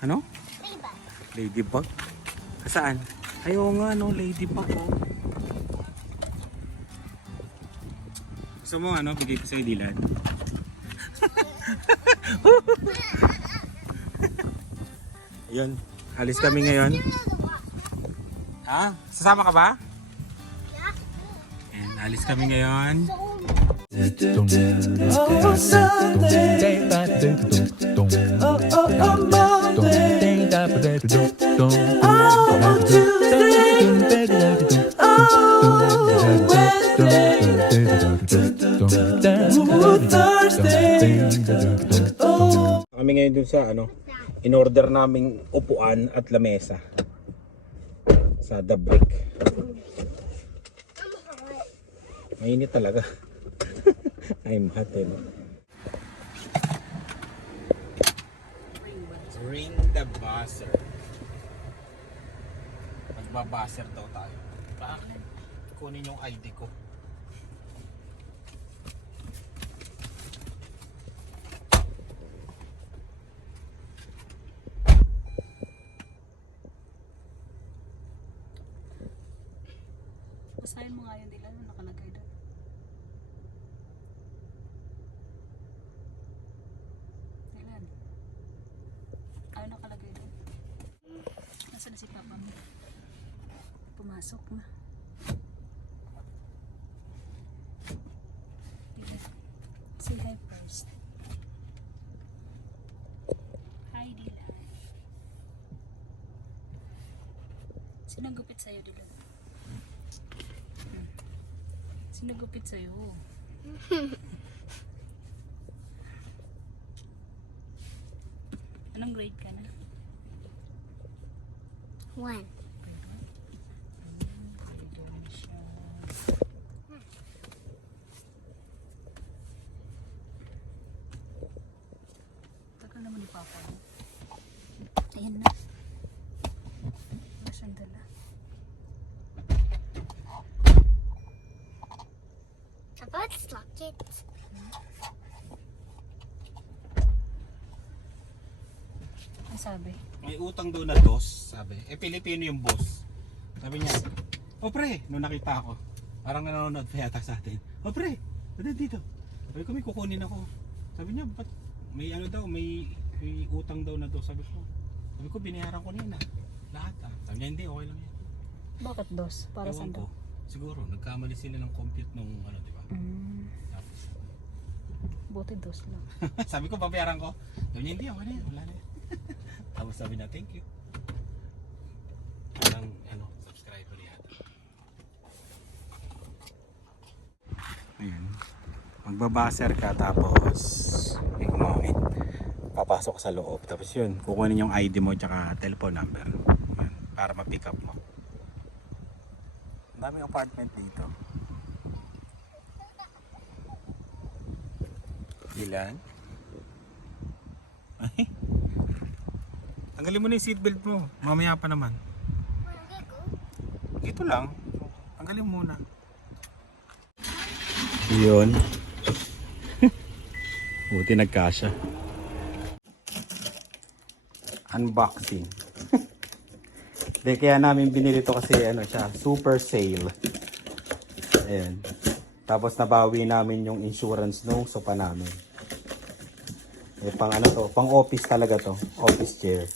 Ano? Ladybug. Saan? Ayaw nga no, ladybug oh. Gusto mo ano, bigay ko sa'yo Dylan? Ayun, alis kami ngayon. Ha? Sasama ka ba? Ayan, alis kami ngayon. Oh, Sunday. Oh, Monday. Oh, Tuesday. Oh, Wednesday. Oh, Thursday. Oh. Kami ngayon dun sa ano, in-order naming upuan at lamesa sa The Brick. Mainit talaga. I'm hot eh. Ring the buzzer. Magbabuzzer daw tayo. Bakit? Kunin yung ID ko. Basahin mo nga yun, Dylan, ano nakalagay doon. Dylan, ano nakalagay doon? Nasaan na si Papa mo? Pumasok na. Dylan, say hi first. Hi, Dylan. Sinong gupit sa'yo, Dylan? Sino gupit sa'yo? Anong grade ka na? 1. Tagal naman ni Papa. Ayan na. Sandala. Let's lock it. Ang sabi? May utang daw na dos, sabi. Eh, Pilipino yung boss. Sabi niya, oh pre, nung nakita ako, parang nanonood pa yata sa atin. Oh pre, dito. Sabi ko, may kukunin ako. Sabi niya, ba't may ano daw, may utang daw na dos. Sabi ko, binayaran ko na yun ah. Lahat ah. Sabi niya, hindi, okay lang yan. Bakit dos? Para saan daw? Siguro, nagkamali sila ng compute nung ano, di ba? Tapos, Buti dos lang. sabi ko, babayaran ko. Sabi niya, hindi, okay na yan, wala na yan. Tapos sabi na, thank you. Parang, subscriber yata. Ayan. Magbabaser ka tapos, kumamit. Papasok sa loob. Tapos yun, kukunin yung ID mo tsaka telephone number. Ayan, para ma-pick up mo. Ang daming apartment dito. Ilan? Ay. Tanggalin mo na yung seatbelt mo. Mamaya pa naman. Ito lang. Tanggalin mo muna. Yun. Buti nagkasya. Unboxing. Hindi, kaya namin binili to kasi siya, super sale. Ayan. Tapos nabawi namin yung insurance nung sopa namin. Eh, pang pang office talaga to. Office chair.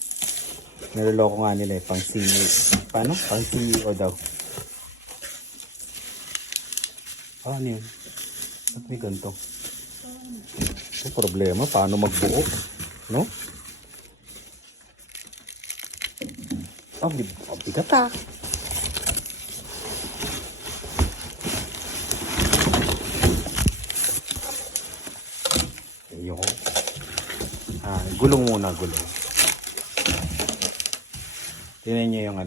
Niloloko nga nila pang CEO. Paano? Pang CEO daw. Ano yun? Ba't may ganito? Ito problema, paano magbuo? No? Ang bigat ah. Ayun. Gulong muna, gulong. Tingnan nyo yung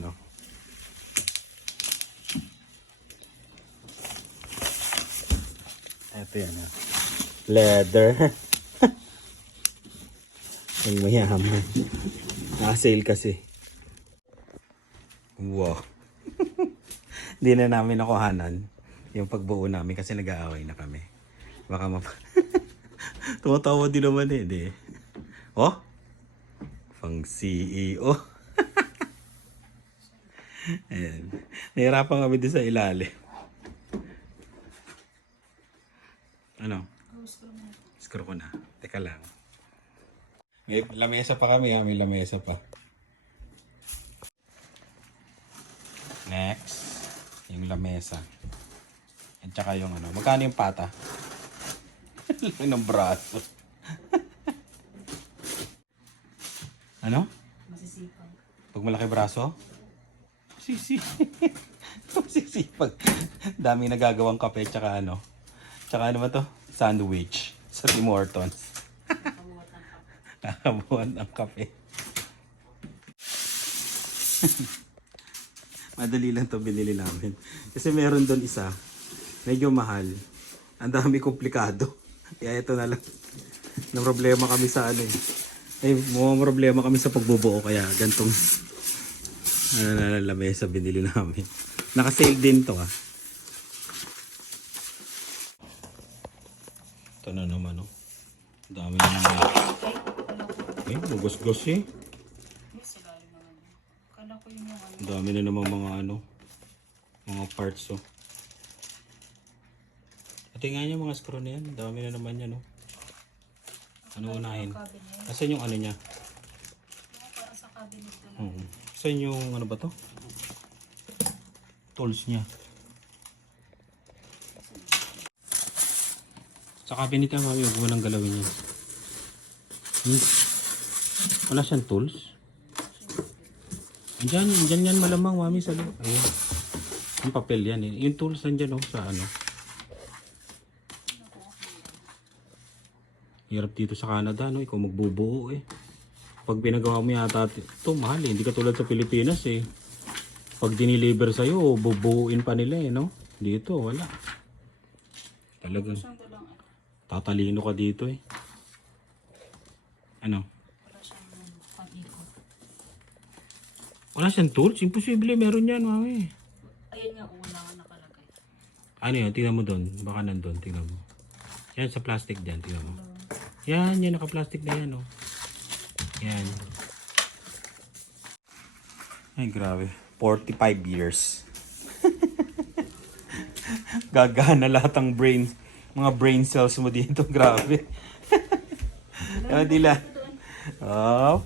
ito yan leather. Ang mayaman. Naka-sale kasi. Wow. Hindi na namin nakuhanan yung pagbuo namin kasi nag-aaway na kami. Baka tumatawa din naman eh. Di. Oh? Pang CEO. Ayan. Nahirapan kami din sa ilalim. Ano? Screw ko na. Teka lang. May lamesa pa kami ha. May lamesa pa. Next. Yung lamesa. At saka yung ano. Magkano yung pata? Laki ng braso. Ano? Masisipag. Pag malaki braso? Masisipag. Dami nagagawang kape tsaka ano. Tsaka ano ba to? Sandwich. Sa Tim Hortons. Nakabuhan ang kape. Madali lang to binili namin. Kasi meron doon isa. Medyo mahal. Ang dami komplikado. Kaya ito na lang. Na problema kami sa ano eh. Ay, mga problema kami sa pagbubuo. Kaya gantong lamesa binili namin. Naka-sale din to ah. Ito na naman oh. Dami na naman. Eh, magos-gos eh. Dami na naman mga ano. Mga parts oh. Pati nga niya mga screw na yan. Dami na naman yan oh. Ano unahin? Asan yung ano niya? Para sa cabinet ko lang. Oo. Asan yung ano ba to? Tools niya. Sa cabinet niya mami, huwag mo nang galawin yan. Wala siyang tools? Andyan yan malamang mami sa loob. Ayun. Yung papel yan eh. Yung tools nandyan oh sa ano. Hirap dito sa Canada, no? Ikaw magbubuo eh. Pag pinagawa mo yata ito, mahal eh. Hindi katulad sa Pilipinas eh. Pag diniliver sa'yo, bubuuin pa nila eh, no? Dito, wala. Talagang tatalino ka dito eh. Ano? Wala siyang pag-ikot. Wala siyang tools? Imposible, meron yan, mami. Ayun nga, wala nga nakalagay. Ano yan? Tingnan mo doon. Baka nandun, tingnan mo. Yan sa plastic dyan, tingnan mo. Yan, naka-plastic na yan, oh. Yan. Ay, grabe. 45 years. Gagana lahat ng brain, mga brain cells mo dito. Grabe. Ano dila? Oh.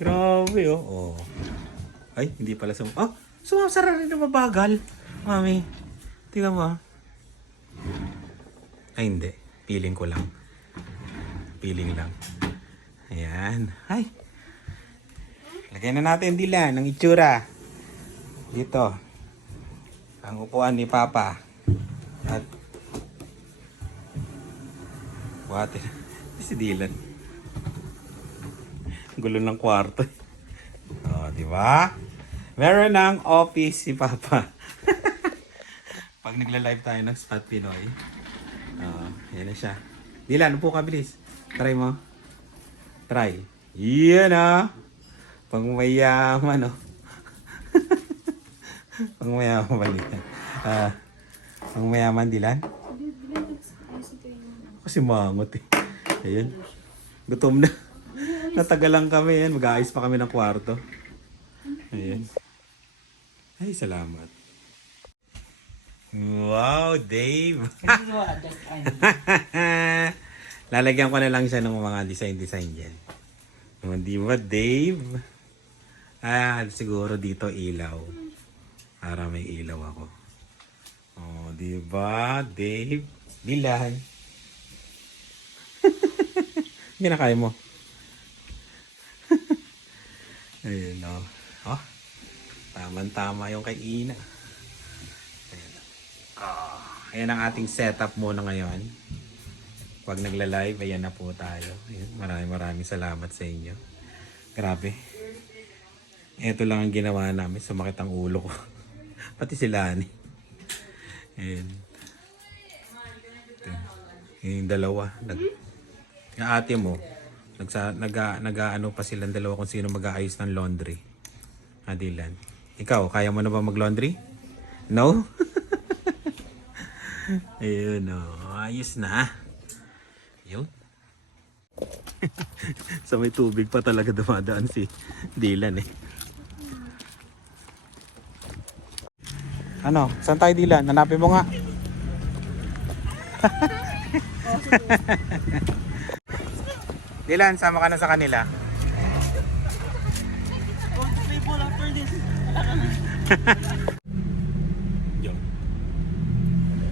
Grabe, oh. Oh. Ay, hindi pala oh, sumasara rin na mabagal. Mami, tingnan mo. Ay, hindi. Feeling ko lang. Feeling lang. Ayan. Ay. Lagyan na natin dila ng itsura. Dito. Ang upuan ni Papa. At buhatin. Si Dylan. Gulo ng kwarto. Oh, di ba? Meron ng office si Papa. Pag nagla-live tayo ng Spot Pinoy. Yan na siya. Dylan, upo ka, bilis. Try mo. Try. Yan ah. Pangmayaman, oh. Pangmayaman ba nila? Pangmayaman, Dylan? Kasi mangot eh. Ayan. Gutom na. Natagalan kami yan. Mag-aayos pa kami ng kwarto. Ayan. Ay, salamat. Wow, Dave! Lalagyan ko na lang siya ng mga design dyan. Di ba, Dave? Siguro dito ilaw. Para may ilaw ako. Oh, di ba, Dave? Dylan. Ginakaya mo. Ayun, oh. Oh. Tama-tama yung kay Ina. Ayan. Oh, ayan ang ating setup muna ngayon. Pag nagla-live, ayan na po tayo. Ayan, maraming salamat sa inyo. Grabe. Ito lang ang ginawa namin. Sumakit ang ulo ko. Pati si Lani. Ayan. Yung dalawa. Yung ate mo, nag-ano pa silang dalawa kung sino mag-aayos ng laundry. Dylan. Ikaw, kaya mo na ba mag-laundry? No? Ayun, oh. Ayos na. Yun. Sa may tubig pa talaga dumadaan si Dylan eh. Ano? Saan tayo Dylan? Hanapin mo nga. Dylan, sama ka na sa kanila. Yun.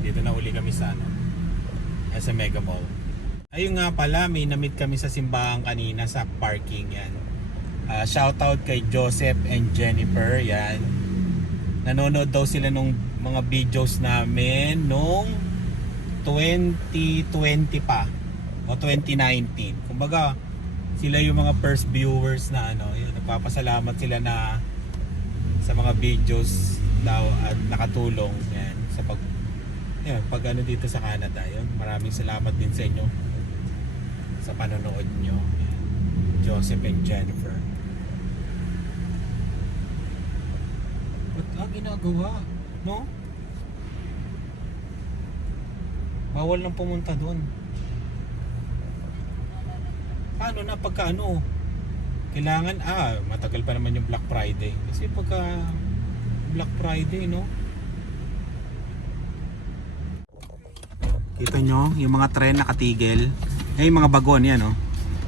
Dito na uli kami sa sa Mega Mall. Ayun nga pala, may na-meet kami sa simbahan kanina sa parking yan. Shoutout kay Joseph and Jennifer yan. Nanonood daw sila nung mga videos namin nung 2020 pa o 2019. Kumbaga, sila yung mga first viewers na yun, nagpapasalamat sila na sa mga videos daw at nakatulong yan sa pag dito sa Canada. Yun, maraming salamat din sa inyo sa panonood nyo. Joseph and Jennifer. Ba't ginagawa? No? Bawal nang pumunta doon. Paano na pagka kailangan matagal pa naman yung Black Friday. Kasi pagka Black Friday, no? Kita nyo, yung mga tren nakatigil. Yung mga bagon yan, no?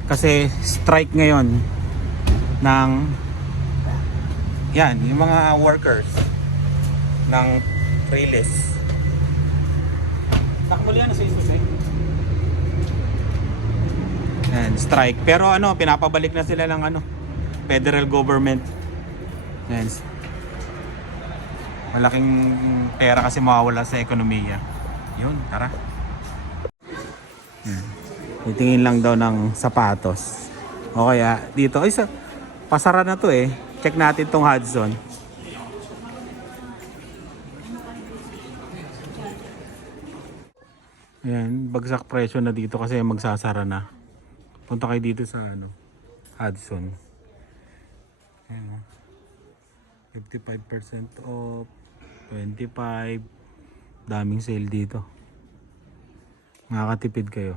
Kasi strike ngayon ng yan, yung mga workers ng release. Nakmuli yan sa isusay. And strike. Pero pinapabalik na sila ng federal government. Yan. Malaking pera kasi mawawala sa ekonomiya. Yun, tara. Titingin lang daw ng sapatos. O kaya dito, pasara na to eh. Check natin tong Hudson. Ayan, bagsak presyo na dito kasi magsasara na. Punta kayo dito sa Hudson. Ayan, 55% off, 25%. Daming sale dito. Makakatipid kayo.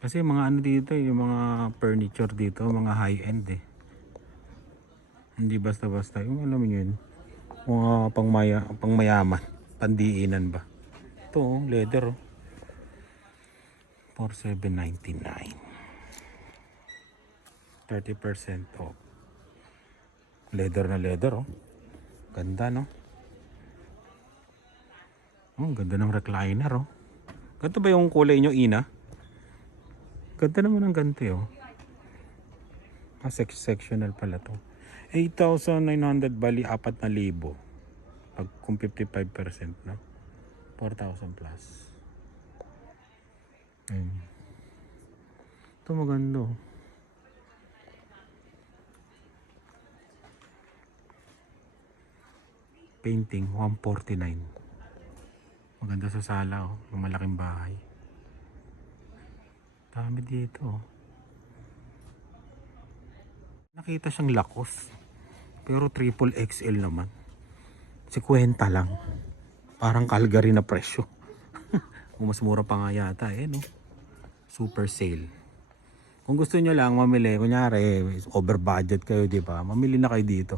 Kasi mga dito, yung mga furniture dito, mga high-end eh. Hindi basta-basta. Yung alam mo yun, mga pangmayaman, pandiinan ba. Ito, leather. 4799. 30% off. Leather na leather, oh. Ganda, no? Oh, ganda ng recliner, oh. Ganito ba yung kulay nyo, Ina? Ganda naman ang ganti, oh. Sectional pala to. 8,900 bali 4,000. Pag kung 55%, no? 4,000 plus. Ayun. Ito maganda, oh. Painting 149. Maganda sa sala, oh. Yung malaking bahay. Dami dito, oh. Nakita siyang Lacoste. Pero triple XL naman. 50 lang. Parang Calgary na presyo. Mas mura pa nga yata eh, no? Super sale. Kung gusto nyo lang mamili, kunyari over budget kayo, di ba? Mamili na kayo dito.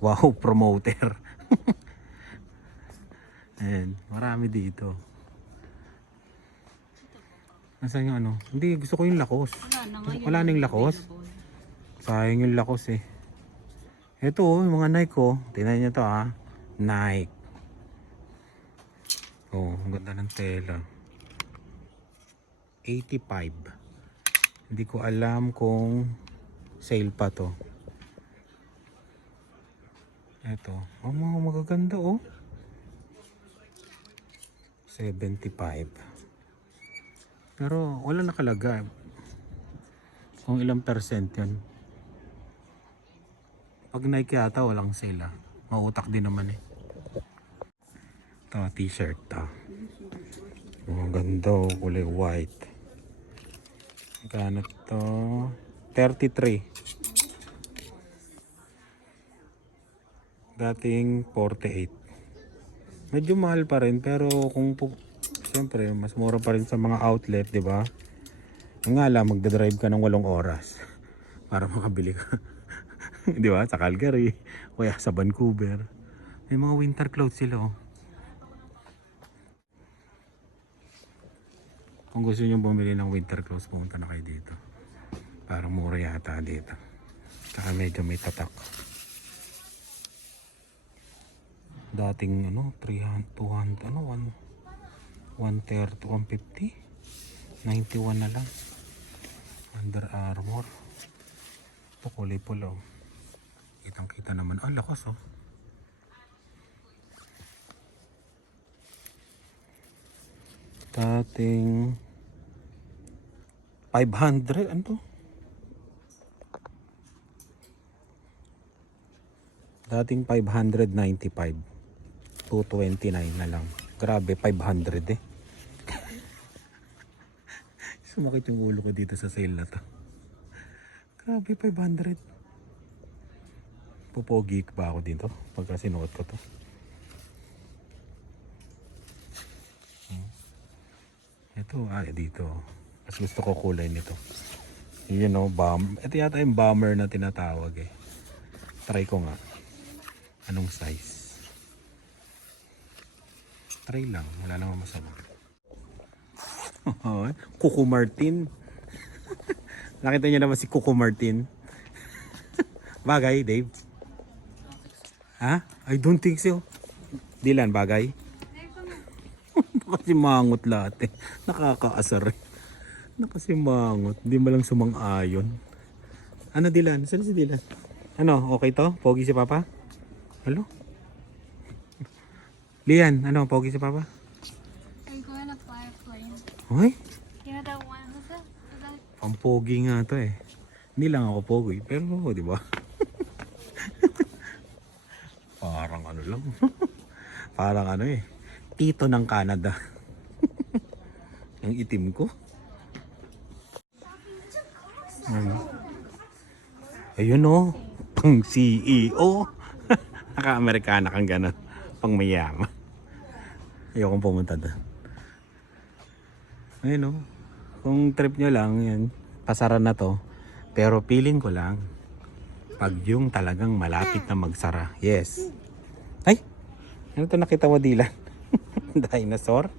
Wow, promoter. Ayan, marami dito. Nasaan yung Hindi, gusto ko yung Lacoste. Wala na yung Lacoste. Sayang yung Lacoste eh. Ito yung mga Nike ko. Tingnan nyo to ha. Nike. Oh, ang ganda ng tela. 85. Hindi ko alam kung sale pa to. Ito. Oh, mga magaganda oh. 75. Pero wala nakalagay kung ilang percent yun. Pag Nike yata walang sale. Mautak din naman eh. Ito t-shirt to. Ang ganda oh, kulay white. Magkano to? 33. Dating 48. Medyo mahal pa rin pero kung siyempre mas mura pa rin sa mga outlet, 'di ba? Ang nga lang, magdadrive ka ng 8 oras para makabili ka. Di ba? Sa Calgary, o kaya sa Vancouver. May mga winter clothes sila oh. Kung gusto nyo bumili ng winter clothes, pumunta na kayo dito. Parang mura yata dito. Saka medyo may tatak. Dating ano, 300, 200, ano, 130, 150. 91 na lang. Under Armour. Ito kulay pula oh. Kitang kita naman. Ah, lakas oh. Dating 500. Ano to? Dating 595. 229 na lang. Grabe, 500 eh. Sumakit yung ulo ko dito sa sale na to. Grabe, 500. Pupogi ba ako dito pagka sinuot ko to? Ito, dito. Mas gusto ko kulay nito. Yun o, ito yata yung bomber na tinatawag eh. Try ko nga. Anong size? Try lang, wala namang masama. Coco Martin. Nakita niyo naman si Coco Martin. Bagay, Dave? Ha? I don't think so. Dilan, bagay? Nakasimangot lahat eh. Nakakaasar eh. Nakasimangot. Hindi mo lang sumang-ayon. Ano Dilan? Saan si Dilan? Ano? Okay to? Pogi si Papa? Hello? Lian, ano? Pogi si Papa? Are you going to fly a plane? Hoy? You know that one? What's that? Pampogi nga to eh. Hindi lang ako pogi. Pero di ba? Parang ano lang. Parang ano eh. Tito ng Canada. Ang itim ko. Ayun o. Pang CEO. Naka-Amerikana kang gano'n. Pang mayaman. Ayokong pumunta doon. Ayun o. Kung trip nyo lang, yan. Pasara na to. Pero feeling ko lang. Pag yung talagang malapit na magsara. Yes. Ay! Ano to nakita mo Dilan? Dinosaur?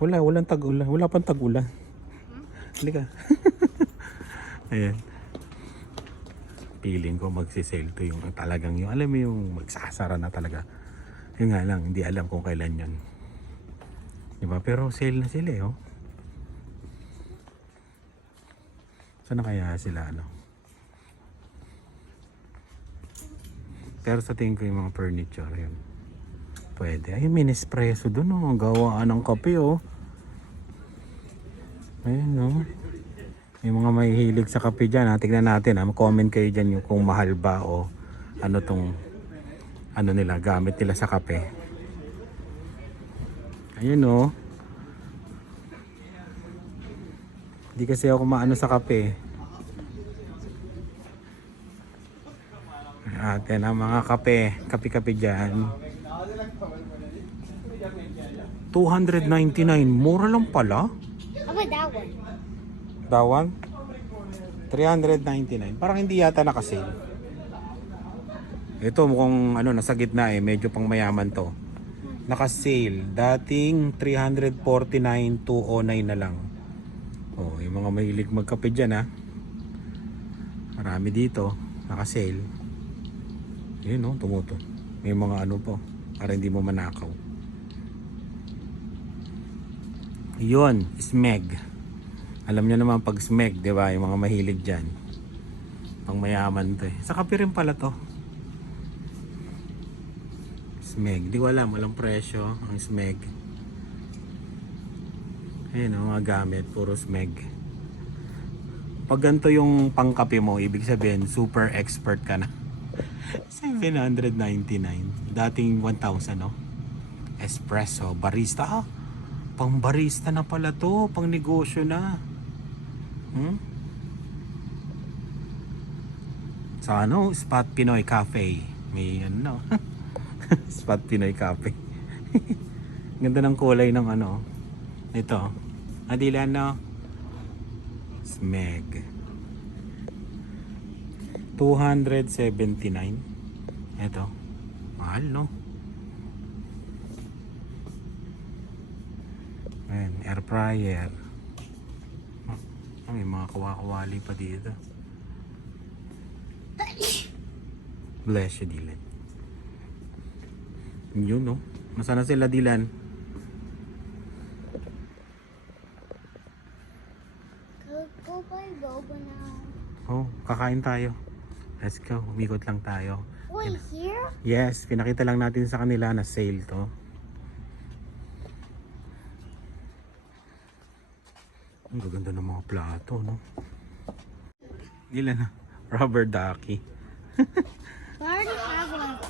Walang tag-ulan. Wala pang tag-ulan. Halika. Ayan. Feeling ko magsisale to yung talagang yung alam mo yung magsasara na talaga. Yun nga lang, hindi alam kung kailan yun. Diba? Pero sale na sila eh, oh. Saan na kaya sila ano? Pero sa tingin ko yung mga furniture yun. Pwede. Ay, may Nespresso dun oh. Gawaan ng kape oh. Ayun oh. May mga mahihilig sa kape dyan ha. Tignan natin ha. Comment kayo dyan yung kung mahal ba o ano tong ano nila, gamit nila sa kape. Ayun oh. Hindi kasi ako maano sa kape. Atin ang mga kape dyan. 299, mura lang pala. How about that one? That one? 399. Parang hindi yata nakasale. Ito mukhang ano, nasa gitna eh. Medyo pang mayaman to. Nakasale. Dating 349, 209 na lang. Oh, yung mga mahilig magkape dyan ha. Marami dito. Nakasale. Yun no, tumuto. May mga ano po. Para hindi mo manakaw. Yun, Smeg. Alam niyo naman pag Smeg, di ba? Yung mga mahilig dyan. Pang mayaman to eh. Sa kape rin pala to. Smeg. Di ko alam, walang presyo ang Smeg. Ayun o, mga gamit. Puro Smeg. Pag ganito yung pangkape mo, ibig sabihin, super expert ka na. 799. Dating 1,000 no? Espresso, barista. Ah, pang barista na pala to. Pang negosyo na. Sa ano, Spot Pinoy Cafe. May ano, Spot Pinoy Cafe. Ganda ng kulay ng ano. Ito. Adilan no? meg. 279. Ito. Mahal, no? Ayan, air fryer. May mga kawakawali pa dito. Bless you, Dylan. Yun, no? Nasaan na sila, Dylan? Go by Boba now. Oh, kakain tayo. Let's go. Umikot lang tayo. Wait, here? Yes, pinakita lang natin sa kanila na sale to. Ang gaganda ng mga plato, no? Ilan na? Rubber ducky. I already have one.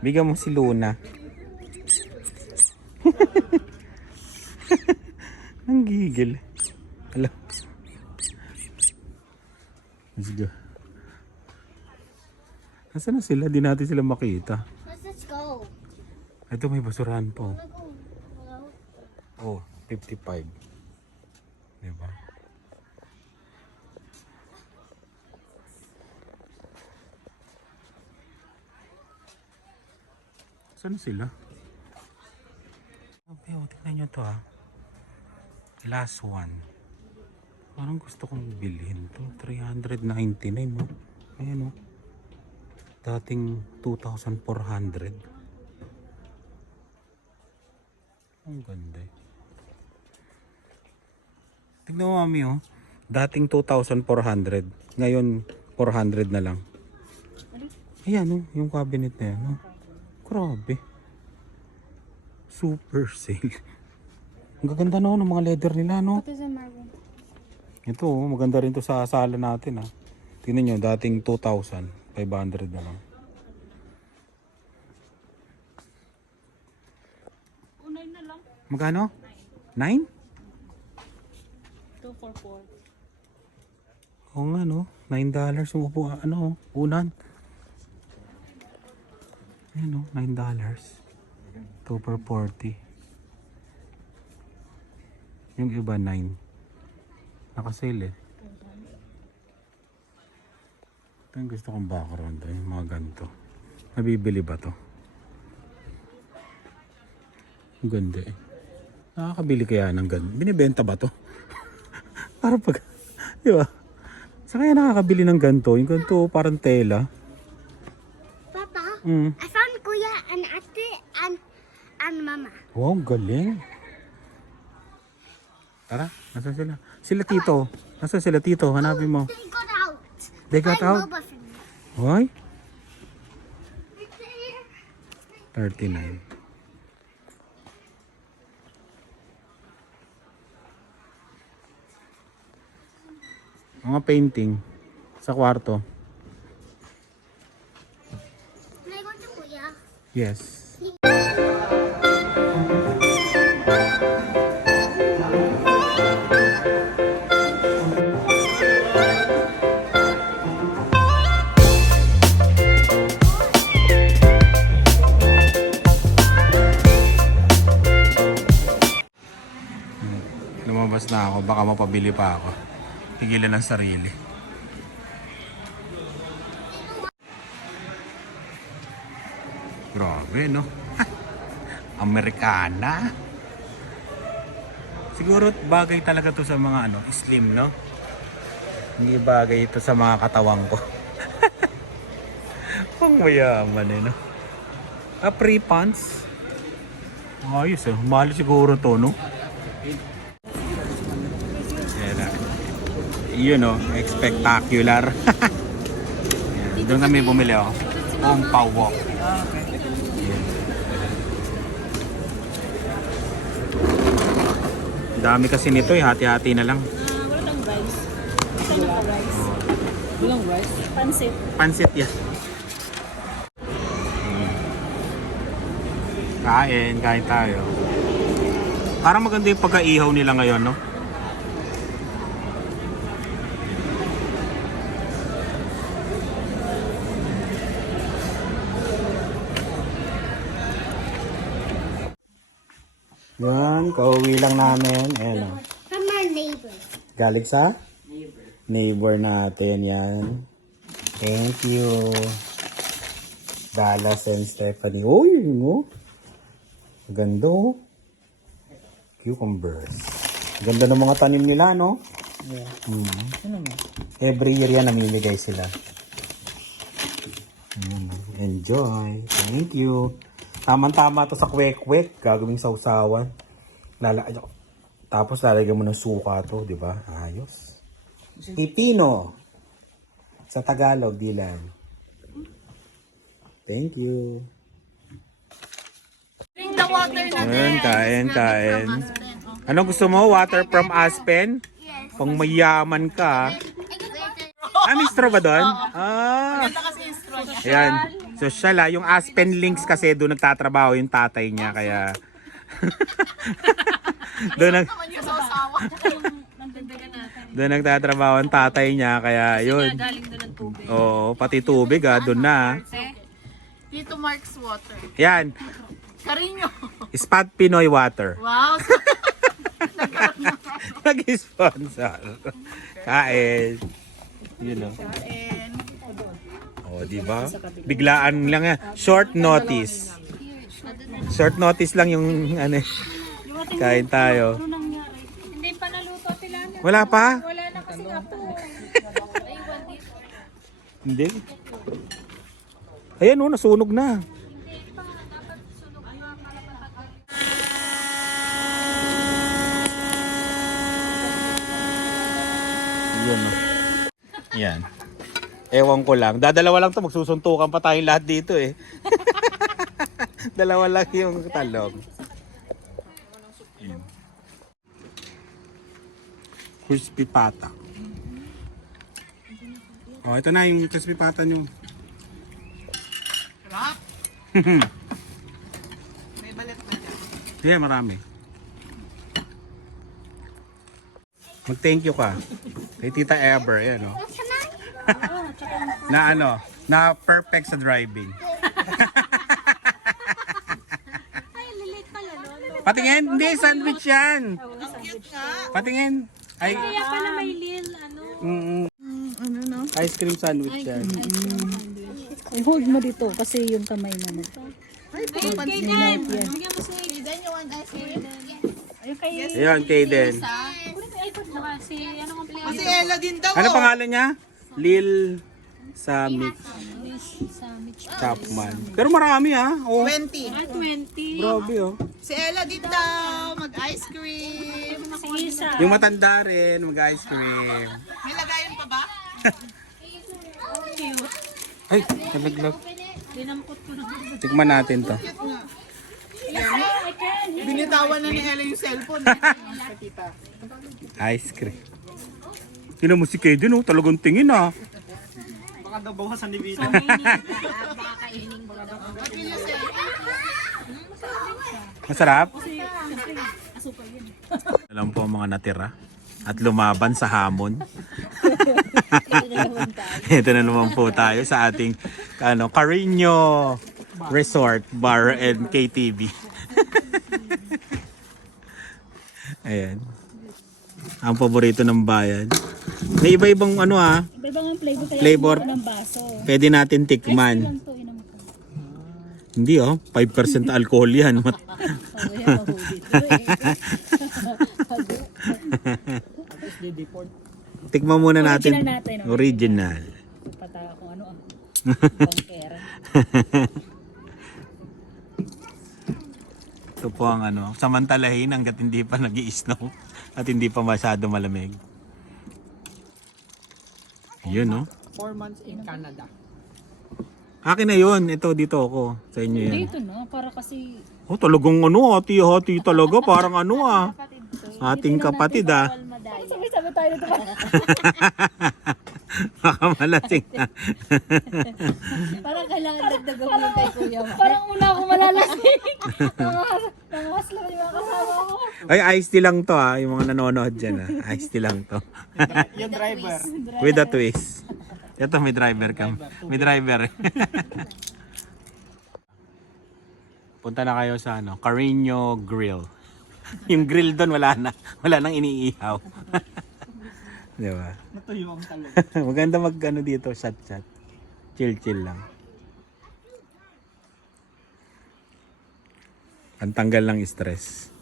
Bigyan mo si Luna. Ang gigil. Hala. Let's go. Nasaan na sila? Di natin sila makita. Let's go. Ito may basurahan po. Let's go. Oh, Hello? 55. Diba? Saan sila? Oh, tingnan nyo to, last one. Parang gusto kong bilhin to. 399, no? Ayan, no? Dating 2,400. Ang ganda, eh. Tignan mo, mami, oh. Dating 2,400. Ngayon, 400 na lang. Ayan, oh. Yung cabinet na yan, oh. Grabe. Super sale. Ang gaganda, no, ng mga leather nila, no? What is in my room? Ito, oh, maganda rin to sa sala natin, ha. Tingnan nyo, dating 2,500 na lang. Unay na lang. Magkano? 9? 244. Oo nga, no? $9 yung upo, ano, unan. Ayan, no? $9. 2 for 40. Yung iba, 9. Nakasale, eh. Ito yung gusto kong background, yung mga ganito. Nabibili ba to? Ang ganda, eh. Nakakabili kaya ng ganito? Binibenta ba to? Para pag, di ba? Sa kaya nakakabili ng ganito? Yung ganito parang tela. Papa, Mm. I found Kuya and Ate and Mama. Wow, galing. Tara, nasaan sila? Sila tito. Nasaan sila tito? Hanapin mo. They got out. They got Find out? Boba for me. Why? Right there. 39. Mga painting sa kwarto. Can I go to Kuya? Yes. Lumabas na ako, baka mapabili pa ako. Tigilan ng sarili. Grabe, no? Amerikana. Siguro bagay talaga to sa mga ano, slim, no? Hindi bagay ito sa mga katawang ko. Pang mayaman, eh, no? Free pants. Ayos, eh. Mahal siguro to, no? Yun, no? Spectacular. Yan. Doon kami bumili, oh. Hong Pao Walk. Dami kasi nito, eh. Hati-hati na lang. Wala tayong rice. Saan yung rice? Walang rice. Pansit. Pansit yan. Kain tayo. Parang maganda yung pagka-ihaw nila ngayon, no? Yan, kauwi lang namin. Ayan, oh. From our neighbors. Galing sa? Neighbor natin yan. Thank you. Dallas and Stephanie. Uy, no? Ganda oh. Cucumbers. Ganda ng mga tanim nila, no? Every year yan namimigay sila. Enjoy. Thank you. Tamang-tama to sa kwek-kwek. Gagawing sausawan. Tapos lalagyan mo ng suka to, di ba? Ayos. Pipino. Sa Tagalog, Dylan. Thank you. Drink the water na Kain. Ano gusto mo? Water from Aspen? Pang mayaman ka. May straw ba doon? Ayan. Social yung Aspen Links kasi doon nagtatrabaho yung tatay niya. Kaya... doon nagtatrabaho ang tatay niya. Kaya yun. galing doon ng tubig. Oo, pati tubig doon na. Dito Mark's water. Yan. Carino. Spot Pinoy Water. Wow. Nag-sponsor. Kain. Yun o. Oh, di ba? Biglaan lang yan. Short notice. Short notice lang yung ano. Kain tayo. Hindi pa naluto sila. Wala pa? Wala na kasi nga po. Hindi. Ayan o, nasunog na. Yan o. Yan. Ewan ko lang. Dadalawa lang to, magsusuntukan pa tayong lahat dito eh. Dalawa lang yung talong. Yan. Crispy pata. Oh, ito na yung crispy pata nyo. Sarap. May balat pa dyan. Yeah, marami. Mag-thank you ka. Kay Tita Ever, yan o. Na ano, na perfect sa driving. Patingin, hindi, sandwich yan. Patingin. Ay, Kaya pala may lil, ano. Ice cream sandwich yan. I-hold mo dito kasi yung kamay mo mo. Ayun, Kaden. Bigyan mo si Kaden yung one ice cream. Ayun kay... Ayan, Kaden. Si, ano kong play? Si Ella din daw. Ano pangalan niya? Lil Samit Samich. Chapman. Pero marami Oh, 20. 20. grabe oh. Si Ella din daw. Mag-ice cream. Si Isa. Yung matanda rin, mag-ice cream. May lagayan pa ba? Ay, nalaglag. Dinampot ko na. Tikman natin to. Binitawan na ni Ella yung cellphone. Ice cream. Tingnan mo si Kaden oh, talagang tingin Masarap? Alam po ang mga natira at lumaban sa hamon. Ito na naman po tayo sa ating Carino Resort Bar and KTV. Ayan. Ang paborito ng bayan. May iba-ibang Iba-ibang ang flavor kaya flavor. ng baso. Pwede natin tikman. Lang to, inam ko. Hindi 5% alcohol yan. Oh, yan, mahuli. Tikman muna natin. Original natin, no? Original. Pata kung ano bangkera. Ito po ang samantalahin hanggat hindi pa nag-i-snow at hindi pa masyado malamig. Yun 4 months in Canada. Akin na yun. Ito, dito ako. Sa inyo yan. Dito no, para kasi Oh, talagang hati-hati talaga. Parang ating kapatid sabi tayo dito. Baka malasing na. Parang kailangan dagdagan mo kay kuya mo. Parang una ako malalasing. Nangas lang yung mga kasama ko. Ay, iced tea lang to yung mga nanonood dyan Iced tea lang to. Yung driver. With a twist. Ito may driver ka. May driver. Punta na kayo sa Carino Grill. Yung grill doon wala na. Wala nang iniihaw. Di ba? Natuyo ang talong. Maganda mag ano dito, chat. Chill lang. Pantanggal ng stress.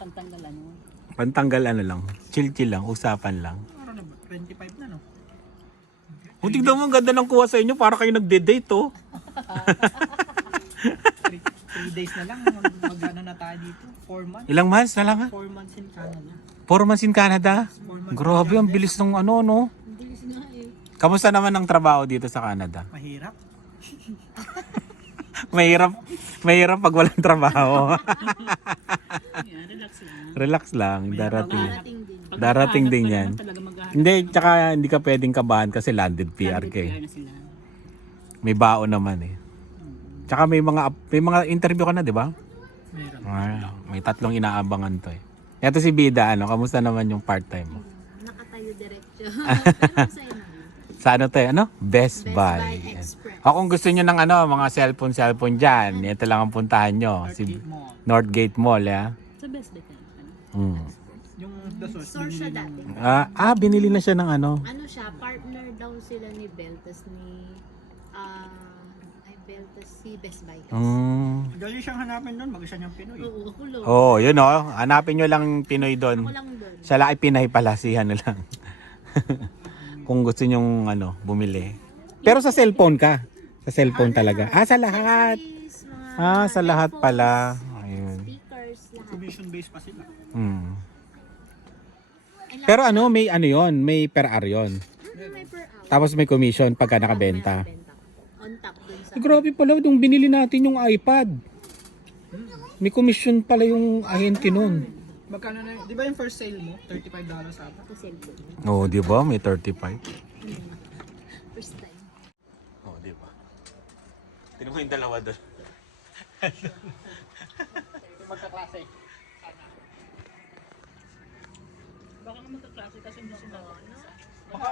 Pantanggal ano. Pantanggal ano lang. Chill lang, usapan lang. Ano na ba? 25 na no? O tignan mo, ang ganda ng kuha sa inyo. Para kayo nagde-date, oh. 3 days na lang. Mag-ano na tayo dito. 4 months. Ilang months na lang, ha? 4 months in Canada. 4 months in Canada? 4 months. Grabe, ang bilis ng ano, no? Kamusta naman ang trabaho dito sa Canada? Mahirap. Mahirap pag walang trabaho. Yeah, relax lang. Relax lang, darating. Darating din. Darating din yan. Talaga maghahanap. Hindi, tsaka hindi ka pwedeng kabahan kasi landed PR ka eh. na sila. May baon naman eh. Tsaka may mga interview ka na, di ba? Meron. May 3 inaabangan to eh. Ito si Bida, ano, kamusta naman yung part-time mo? Nakatayo diretso. Sa ano to eh, ano? Best Buy. Buy Yan. Express. O kung gusto nyo ng ano, mga cellphone dyan, ito lang ang puntahan nyo. Si Northgate Mall. Northgate Mall, ya. Sa best day ka. Yung the source. Source siya dati. Binili na siya ng ano. Ano siya, partner daw sila ni Beltas ni Beltas si Best Buy. Dali siyang hanapin doon. Mag-isa niyang Pinoy. Oo, ako lang. Oh, yun oh. Hanapin nyo lang Pinoy doon. Ako lang doon. Siya lang ay Pinay pala, si ano lang. Kung gusto nyong ano, bumili. Pero sa cellphone ka. Sa cellphone talaga. Sa lahat. Accessories, mga Sa lahat headphones, pala. Ayun. Speakers, lahat. Commission-based pa sila. Pero ano, may ano yon, may per hour yun. May per hour. Tapos may commission pagka nakabenta. On top dun sa... Grabe pala, nung binili natin yung iPad. May commission pala yung ahente nun. Magkano na, di ba yung first sale mo? $35 ata. Sa cellphone. Oo, di ba? May 35. First time. Oo, di ba? Tingnan mo yung dalawa doon. Magkaklase. Baka naman kaklase kasi hindi sila. Baka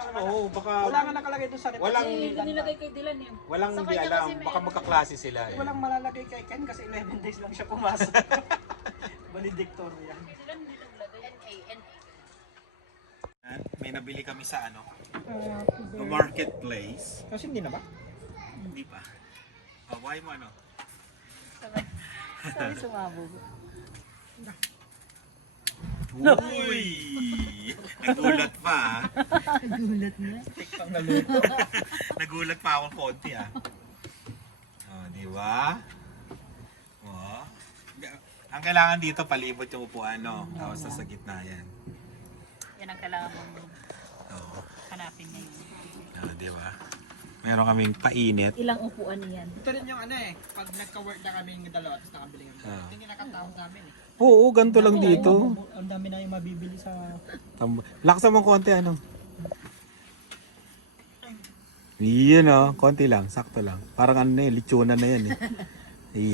baka... Wala nga nakalagay doon sa Walang, Hindi nilagay kay Dylan eh. walang di alam. Baka magkaklase sila eh. Walang malalagay kay Ken kasi 11 days lang siya pumasok. Valedictorian. May nabili kami sa ano? Marketplace. Kasi hindi na ba? Hindi pa. Why mo ano? Sabi sumabog. Uy! Nagulat pa. Nagulat na. TikTok na luto. Nagulat pa ako konti Oh, di ba? Oh. Ang kailangan dito palibot yung upuan, no? Tapos sa gitna yan. Yan ang kailangan mong Oo. hanapin ngayon. Di ba? Meron kaming painit. Ilang upuan niyan? Ito rin yung ano eh, pag nagka-work na kami yung dalawa, tapos nakabili kami. Ito yung nakataon namin eh. Oo, ganito lang dito. Ang dami na yung mabibili sa... Laksan mo konti, ano? Yun oh, konti lang, sakto lang. Parang ano na yun, litsunan na yan eh.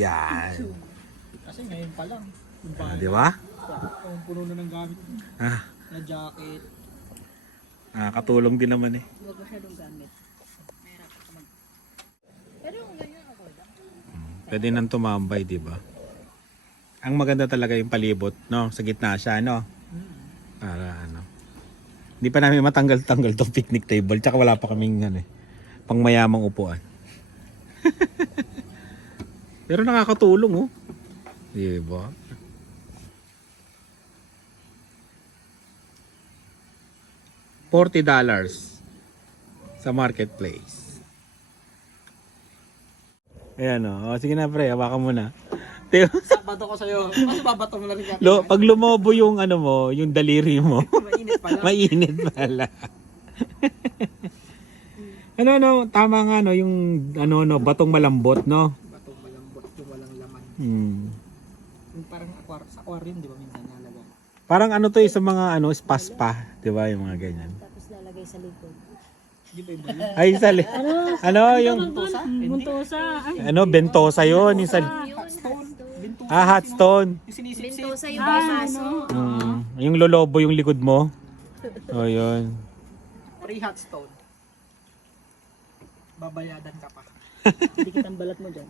Yan. Kasi ngayon pa lang. Yung Di ba? Yung puno na ng gamit. Na jacket. Katulong din naman eh. Huwag masyadong gamit. Mahirap ako mag... Pero ganyan ako lang. Pwede nang tumambay, di ba? Ang maganda talaga yung palibot, no? Sa gitna siya, no? Para ano. Hindi pa namin matanggal-tanggal tong picnic table. Tsaka wala pa kaming ano, pang mayamang upuan. Pero nakakatulong, oh. Di ba? $40 sa marketplace. Ayan o. Sige na pre, hawakan mo na. Bato ko sa'yo. Mas babato mo na rin yan. Pag lumobo yung ano mo, yung daliri mo, Mainit pala. mainit pala. Tama nga no, yung batong malambot, no? Batong malambot yung walang laman. Yung parang sa aquarium, di ba minsan nalagay? Parang ano to sa mga spa, di ba? Yung mga ganyan. Tapos lalagay sa likod. Di ba iba yun? Ay, yung, Muntosa. Ay, bentosa yun. Yung Hot stone. Bintusa. hot stone. Yung sinisip-sip. Bentosa yung baso. Yung lolobo yung likod mo. O, yun. Free hot stone. Babayadan ka pa. dikit ang balat mo dyan.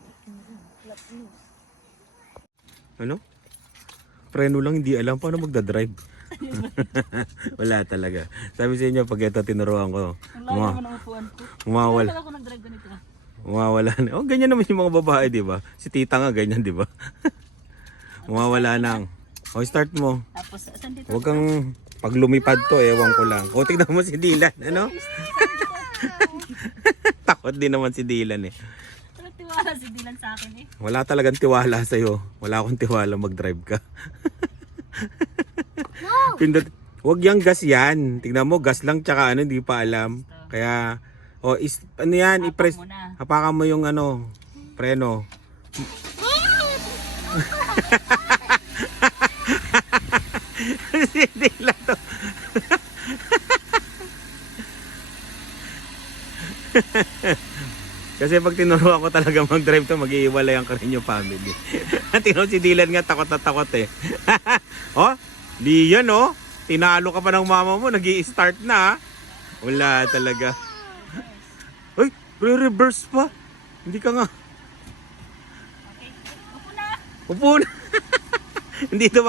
Ano? preno lang, hindi alam paano magdadrive. Wala talaga. Sabi sa inyo, pag ito tinuruan ko, Wala naman ang upuan ko. mawawala. Wala ako nag-drive ganito. Mawawala na. Oh, ganyan naman yung mga babae, di ba? Si tita nga, ganyan, di ba? Mawawala nang. O, start mo. Tapos, saan dito? Huwag kang pag lumipad to, ewan ko lang. O, tignan mo si Dylan, ano? Takot din naman si Dylan eh. Pero tiwala si Dylan sa akin eh. Wala talagang tiwala sa'yo. Wala akong tiwala mag-drive ka. Pindot. Huwag yung gas yan. Tignan mo, gas lang tsaka ano, hindi pa alam. Kaya, ano yan, i-press. Muna. Hapakan mo yung ano, preno. Hindi lang to. Kasi pag tinuruan ko talaga mag-drive to, mag-iiwalay ang rin yung family. Tingnan mo si Dylan nga, takot na takot eh. Oh, Lian oh, tinalo ka pa ng mama mo, nag-i-start na. Wala talaga. Uy, re-reverse pa. Hindi ka nga. Okay. Upo na. Upo na. Hindi ito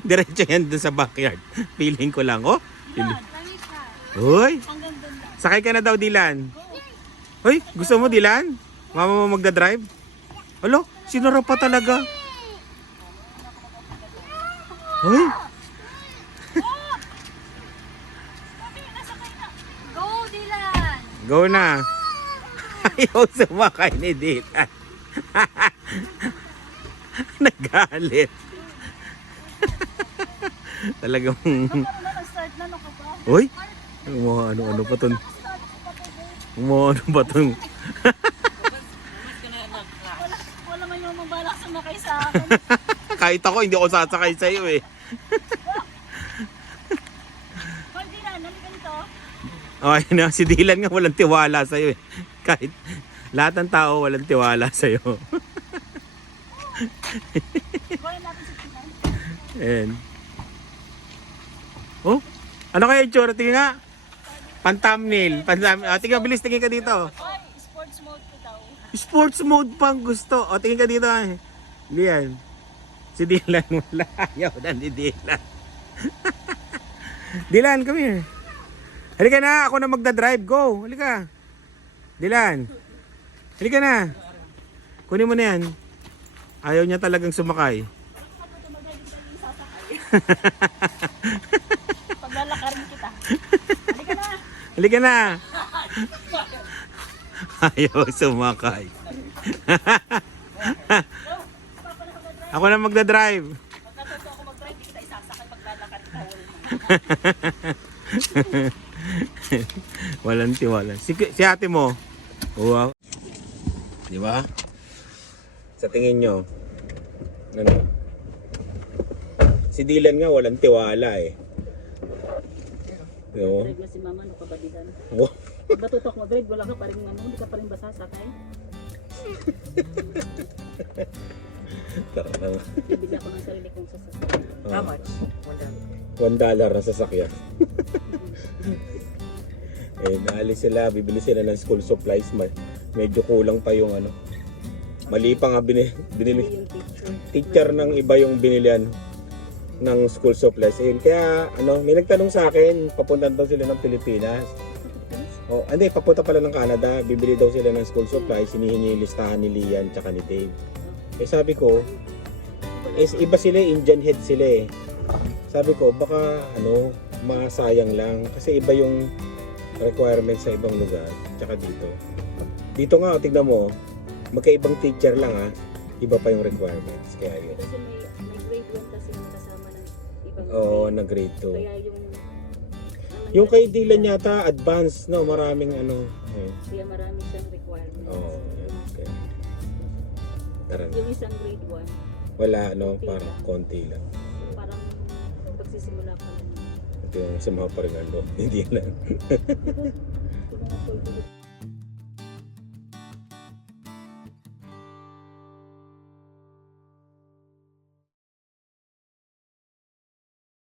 diretso yan dun sa backyard. Feeling ko lang, oh. Dylan, lamig ka. Uy, Hanggang doon lang. sakay ka na daw, Dylan. Uy, gusto mo, Dylan? Mama mo magdadrive? Alo, sinara pa talaga. Uy, Go, Dylan! go na. Ayaw sumakay ni Dylan. Nagalit. Talagang... Nag-start na, no ka ba? Uy, ano pa to? Ano ba to? Wala man yung mabalak sumakay sa akin. Kahit ako, hindi ako sasakay sa'yo eh. Hoy, Dylan, nalikan ito. Okay na, si Dylan nga walang tiwala sa'yo eh. Kahit lahat ng tao walang tiwala sa'yo. Buhay natin si Dylan. Ayan. Oh, ano kaya yung tsura? Tingin nga. Pan-thumbnail. Tingin, bilis, tingin ka dito. Hoy, sports mode ko daw. Sports mode pang gusto. O, tingin ka dito. Lian. Si Dylan wala. Ayaw na ni Dylan. Dylan, come here. Halika na. Ako na magdadrive. Go. Halika. Dylan. Halika na. Kunin mo na yan. Ayaw niya talagang sumakay. Paglalakarin kita. Halika na. Halika na. Ayaw sumakay. Ako na magdadrive. Pagkatuto ako mag-drive, di kita isasakay paglalakad ka. Walang tiwala. Si ate mo. Wow. Di ba? Sa tingin nyo, ano? Si Dylan nga walang tiwala eh. No? Drive na si mama, no ka ba, Dylan? Wow. Pag natuto ako mag-drive, wala ka pa rin hindi ka pa rin basasakay. Tara na nga. Bibigyan ko ng sarili kong sasakay. How much? $1 na sasakyan. Eh, naalis sila, bibili sila ng school supplies. Medyo kulang pa yung ano. Mali pa nga binili. Yung picture. Teacher ng iba yung binilian ng school supplies. Ayun, kaya ano, may nagtanong sa akin, papunta daw sila ng Pilipinas. Oh, hindi, papunta pala ng Canada. Bibili daw sila ng school supplies, hinihingi yung listahan ni Lian tsaka ni Dave. Eh sabi ko, iba sila, Indian head sila eh. Sabi ko, baka ano, masayang lang kasi iba yung requirements sa ibang lugar tsaka dito. Dito nga, tignan mo, magkaibang teacher lang ha, iba pa yung requirements. Kaya yun. Kasi may grade 1 kasi yung kasama ng ibang Oo, grade. na grade 2. Kaya Yung kay Dylan yata, advanced, no? Maraming ano. Kaya marami siyang requirements. Oo, yun. Okay. Tara na. Yung isang grade 1, Wala, no? Parang konti lang. parang pagsisimula pa lang. Ito yung sa mga parang ano, hindi lang. Yung mga